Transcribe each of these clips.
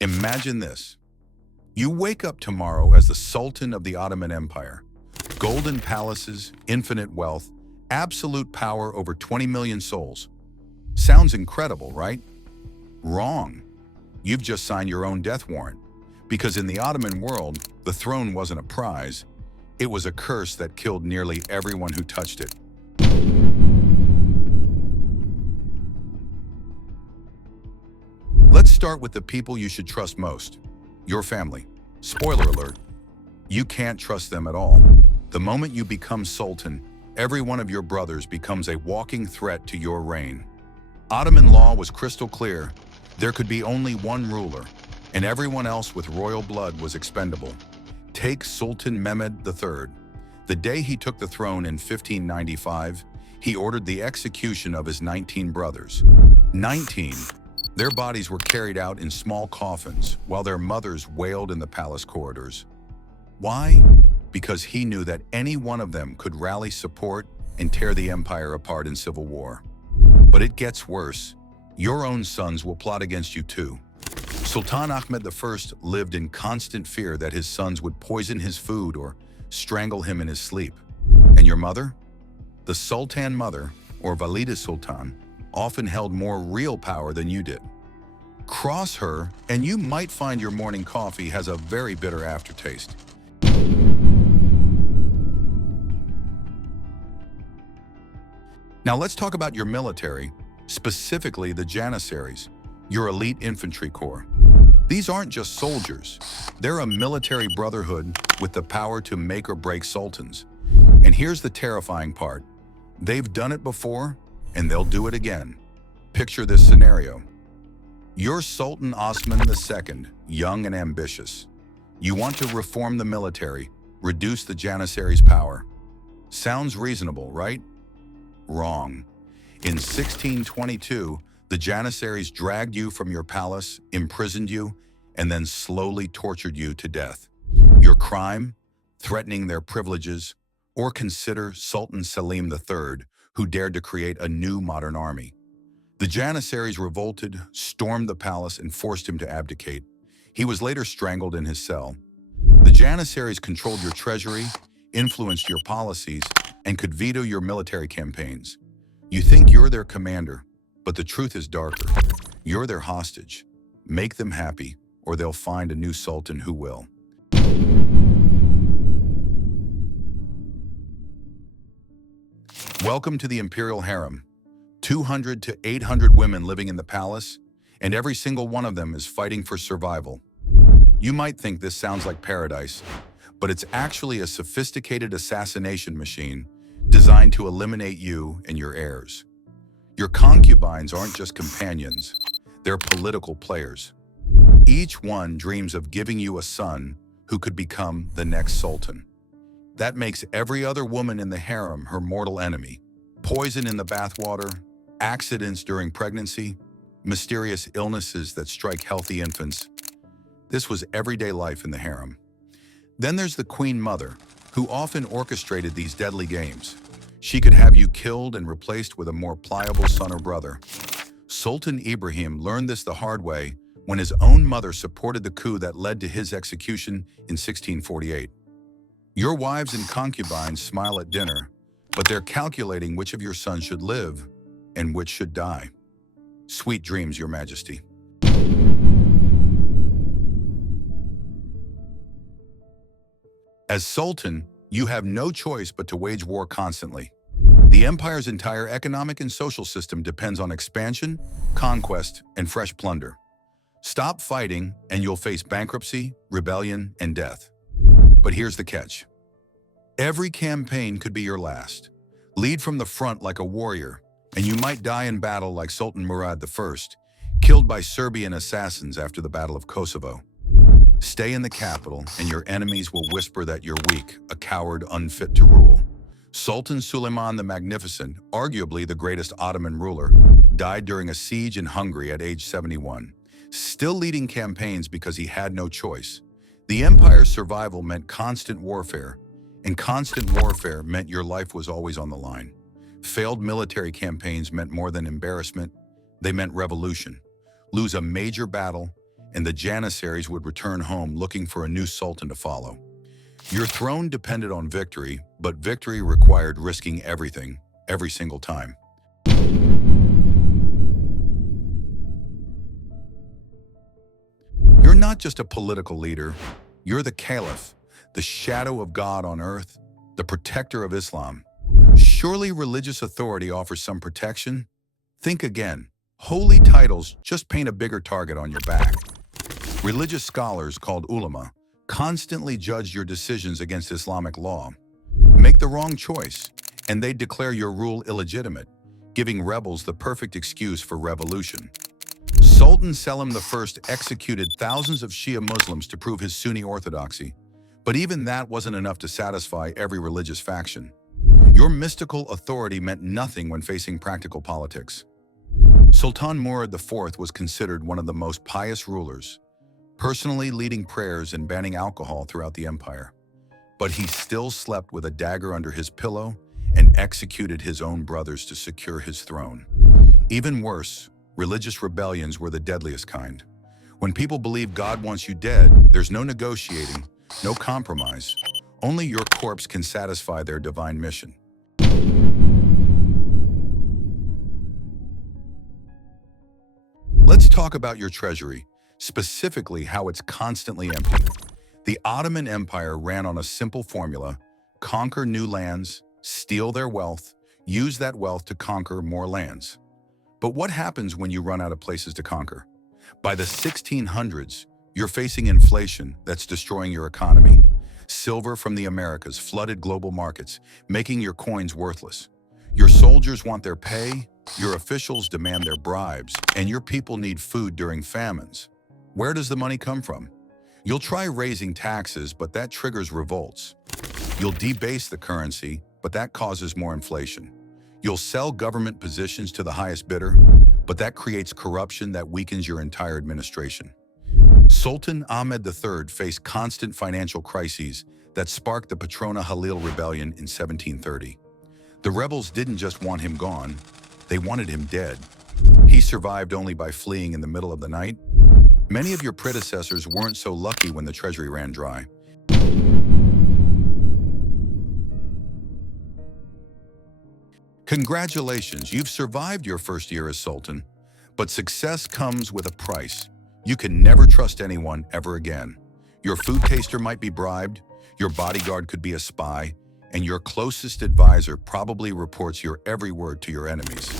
Imagine this. You wake up tomorrow as the Sultan of the Ottoman Empire. Golden palaces, infinite wealth, absolute power over 20 million souls. Sounds incredible, right? Wrong. You've just signed your own death warrant. Because in the Ottoman world, the throne wasn't a prize. It was a curse that killed nearly everyone who touched it. Let's start with the people you should trust most. Your family. Spoiler alert, you can't trust them at all. The moment you become Sultan, every one of your brothers becomes a walking threat to your reign. Ottoman law was crystal clear. There could be only one ruler, and everyone else with royal blood was expendable. Take Sultan Mehmed III. The day he took the throne in 1595, he ordered the execution of his 19 brothers. 19. Their bodies were carried out in small coffins while their mothers wailed in the palace corridors. Why? Because he knew that any one of them could rally support and tear the empire apart in civil war. But it gets worse. Your own sons will plot against you too. Sultan Ahmed I lived in constant fear that his sons would poison his food or strangle him in his sleep. And your mother? The Sultan mother, or Valida Sultan, often held more real power than you did. Cross her, and you might find your morning coffee has a very bitter aftertaste. Now let's talk about your military, specifically the Janissaries, your elite infantry corps. These aren't just soldiers. They're a military brotherhood with the power to make or break sultans. And here's the terrifying part. They've done it before, and they'll do it again. Picture this scenario. You're Sultan Osman II, young and ambitious. You want to reform the military, reduce the Janissaries' power. Sounds reasonable, right? Wrong. In 1622, the Janissaries dragged you from your palace, imprisoned you, and then slowly tortured you to death. Your crime? Threatening their privileges, or consider Sultan Selim III, who dared to create a new modern army. The Janissaries revolted, stormed the palace, and forced him to abdicate. He was later strangled in his cell. The Janissaries controlled your treasury, influenced your policies, and could veto your military campaigns. You think you're their commander, but the truth is darker. You're their hostage. Make them happy, or they'll find a new sultan who will. Welcome to the Imperial Harem. 200 to 800 women living in the palace, and every single one of them is fighting for survival. You might think this sounds like paradise, but it's actually a sophisticated assassination machine designed to eliminate you and your heirs. Your concubines aren't just companions, they're political players. Each one dreams of giving you a son who could become the next sultan. That makes every other woman in the harem her mortal enemy. Poison in the bathwater, accidents during pregnancy, mysterious illnesses that strike healthy infants. This was everyday life in the harem. Then there's the Queen Mother, who often orchestrated these deadly games. She could have you killed and replaced with a more pliable son or brother. Sultan Ibrahim learned this the hard way when his own mother supported the coup that led to his execution in 1648. Your wives and concubines smile at dinner, but they're calculating which of your sons should live and which should die. Sweet dreams, Your Majesty. As Sultan, you have no choice but to wage war constantly. The empire's entire economic and social system depends on expansion, conquest, and fresh plunder. Stop fighting and you'll face bankruptcy, rebellion, and death. But here's the catch. Every campaign could be your last. Lead from the front like a warrior, and you might die in battle like Sultan Murad I, killed by Serbian assassins after the Battle of Kosovo. Stay in the capital, and your enemies will whisper that you're weak, a coward unfit to rule. Sultan Suleiman the Magnificent, arguably the greatest Ottoman ruler, died during a siege in Hungary at age 71, still leading campaigns because he had no choice. The empire's survival meant constant warfare, and constant warfare meant your life was always on the line. Failed military campaigns meant more than embarrassment, they meant revolution. Lose a major battle, and the Janissaries would return home looking for a new sultan to follow. Your throne depended on victory, but victory required risking everything, every single time. You're not just a political leader, you're the caliph, the shadow of God on earth, the protector of Islam. Surely religious authority offers some protection? Think again. Holy titles just paint a bigger target on your back. Religious scholars, called ulama, constantly judge your decisions against Islamic law. Make the wrong choice, and they declare your rule illegitimate, giving rebels the perfect excuse for revolution. Sultan Selim I executed thousands of Shia Muslims to prove his Sunni orthodoxy, but even that wasn't enough to satisfy every religious faction. Your mystical authority meant nothing when facing practical politics. Sultan Murad IV was considered one of the most pious rulers, personally leading prayers and banning alcohol throughout the empire. But he still slept with a dagger under his pillow and executed his own brothers to secure his throne. Even worse, religious rebellions were the deadliest kind. When people believe God wants you dead, there's no negotiating, no compromise. Only your corpse can satisfy their divine mission. Let's talk about your treasury, specifically how it's constantly empty. The Ottoman Empire ran on a simple formula: conquer new lands, steal their wealth, use that wealth to conquer more lands. But what happens when you run out of places to conquer? By the 1600s, you're facing inflation that's destroying your economy. Silver from the Americas flooded global markets, making your coins worthless. Your soldiers want their pay, your officials demand their bribes, and your people need food during famines. Where does the money come from? You'll try raising taxes, but that triggers revolts. You'll debase the currency, but that causes more inflation. You'll sell government positions to the highest bidder, but that creates corruption that weakens your entire administration. Sultan Ahmed III faced constant financial crises that sparked the Patrona Halil Rebellion in 1730. The rebels didn't just want him gone, they wanted him dead. He survived only by fleeing in the middle of the night. Many of your predecessors weren't so lucky when the treasury ran dry. Congratulations, you've survived your first year as Sultan, but success comes with a price. You can never trust anyone ever again. Your food taster might be bribed, your bodyguard could be a spy, and your closest advisor probably reports your every word to your enemies.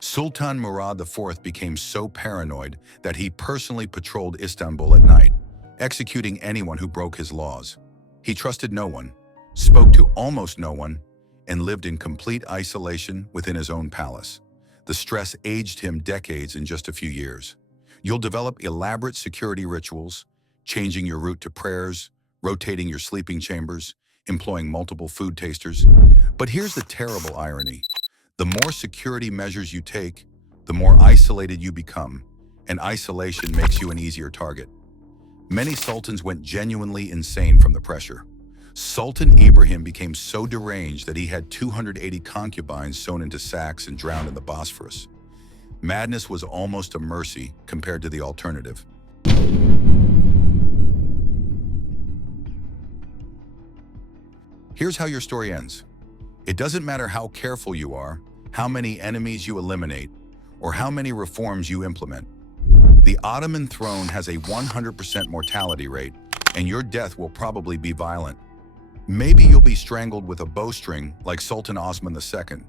Sultan Murad IV became so paranoid that he personally patrolled Istanbul at night, executing anyone who broke his laws. He trusted no one, spoke to almost no one, and lived in complete isolation within his own palace. The stress aged him decades in just a few years. You'll develop elaborate security rituals, changing your route to prayers, rotating your sleeping chambers, employing multiple food tasters. But here's the terrible irony. The more security measures you take, the more isolated you become, and isolation makes you an easier target. Many sultans went genuinely insane from the pressure. Sultan Ibrahim became so deranged that he had 280 concubines sewn into sacks and drowned in the Bosphorus. Madness was almost a mercy compared to the alternative. Here's how your story ends. It doesn't matter how careful you are, how many enemies you eliminate, or how many reforms you implement. The Ottoman throne has a 100% mortality rate, and your death will probably be violent. Maybe you'll be strangled with a bowstring like Sultan Osman II,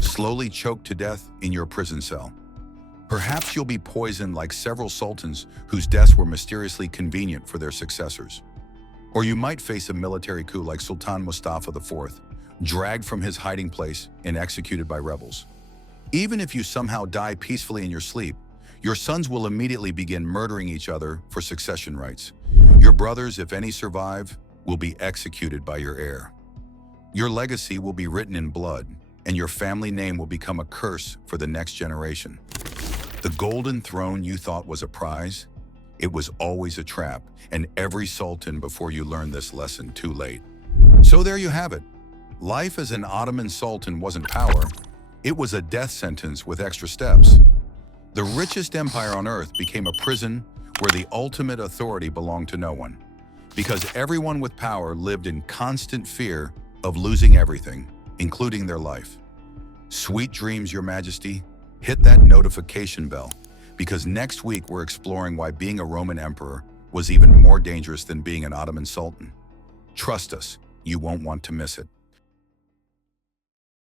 slowly choked to death in your prison cell. Perhaps you'll be poisoned like several sultans whose deaths were mysteriously convenient for their successors. Or you might face a military coup like Sultan Mustafa IV, dragged from his hiding place and executed by rebels. Even if you somehow die peacefully in your sleep, your sons will immediately begin murdering each other for succession rights. Your brothers, if any survive, will be executed by your heir. Your legacy will be written in blood, and your family name will become a curse for the next generation. The golden throne you thought was a prize, it was always a trap, and every sultan before you learned this lesson too late. So there you have it. Life as an Ottoman sultan wasn't power, it was a death sentence with extra steps. The richest empire on earth became a prison where the ultimate authority belonged to no one, because everyone with power lived in constant fear of losing everything, including their life. Sweet dreams, Your Majesty. Hit that notification bell, because next week we're exploring why being a Roman emperor was even more dangerous than being an Ottoman Sultan. Trust us, you won't want to miss it.